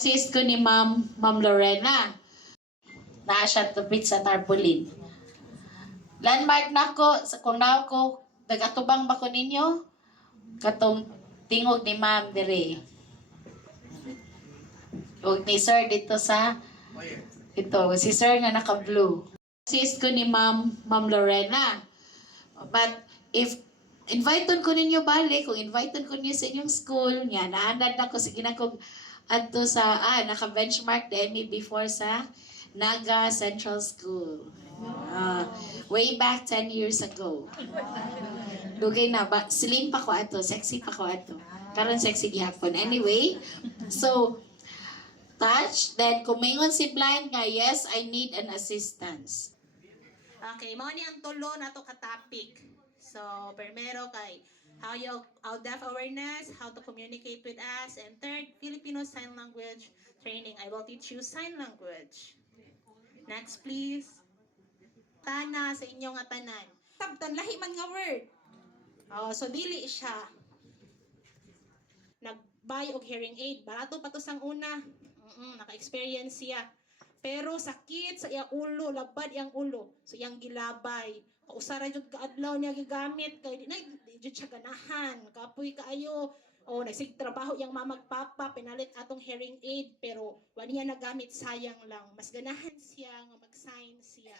Sis ko ni Ma'am Lorena. Naa siya tupit sa tarpaulin. Landmark na ko, kung na ako, nagatubang ba ko ninyo? Katong tingog ni Ma'am dire. Huwag ni Sir dito sa, ito, si Sir nga naka-blue. Sis ko ni Ma'am Lorena. But if inviteon ko ninyo balik, kung inviteon ko ninyo sa inyong school, nga, naanad na ko, sige na kong adto sa, naka-benchmark DME before sa Naga Central School. Way back 10 years ago. Dugay na, slim pa ko ato, sexy pa ko ato. Karon sexy gihapon. Anyway, so, touch, then kumingon si Blind nga, yes, I need an assistance. Okay, mao ni ang tulo nato ka topic. So, primero kay how deaf awareness, how to communicate with us, and third, Filipino Sign Language training. I will teach you sign language. Next, please. Tana sa inyong atanan. Sabtan lahi man nga word. So dili siya nag-buy og hearing aid. Barato pa to sang una. Naka-experience siya. Pero sakit sa iyang ulo, labad iyang ulo. So iyang gilabay. Kausara jud kaadlaw niya gigamit kay di jud siya ganahan. Kapoy kaayo. Nagsigtrabaho iyang mamagpapa, pinalit atong hearing aid pero wala niya nagamit, sayang lang. Mas ganahan siya nga mag-sign siya.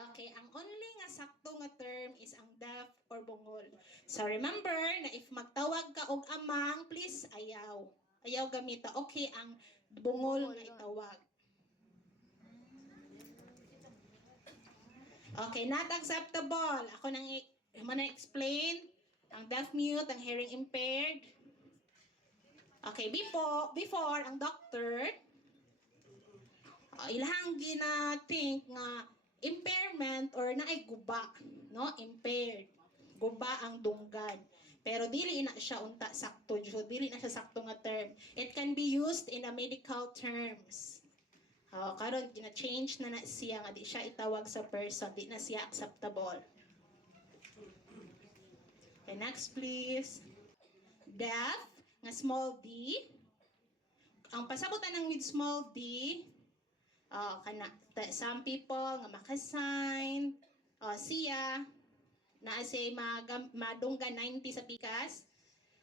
Okay, ang only nga sakto nga term is ang deaf or bungol. So remember na if magtawag ka og amang, please ayaw. Ayaw gamita. Okay, ang bungol nga itawag. Okay, not acceptable. Ako nang explain ang deaf mute, ang hearing impaired. Okay, before ang doctor ilahang gina-think nga impairment or naay guba, no? Impaired. Guba ang dunggan. Pero dili na siya unta sakto, dili na siya sakto nga term. It can be used in a medical terms. Karon gina-change na siya nga di siya itawag sa person, di na siya acceptable. Okay, next please. Deaf nga small d. Ang pasabutan ng with small d, some people nga makasign, siya na say madunggan 90 sa pikas,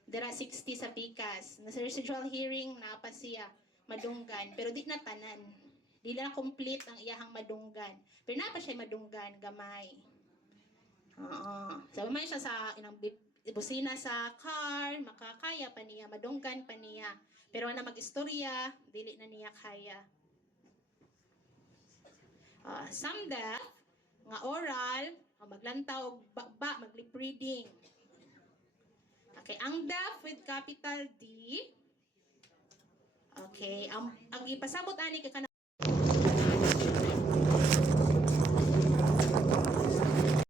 dira 60 sa pikas. Sa residual hearing na pa siya madunggan pero di na tanan. Di na complete ang iyahang madunggan. Pero na pa siya madunggan gamay. Sabi man siya sa inang busina sa car, makakaya pa niya, madunggan pa niya. Pero na mag-istorya, dili na niya kaya. Some deaf, nga oral, maglantaw, mag-lip reading. Okay, ang deaf with capital D, okay, ang ipasabot ani kay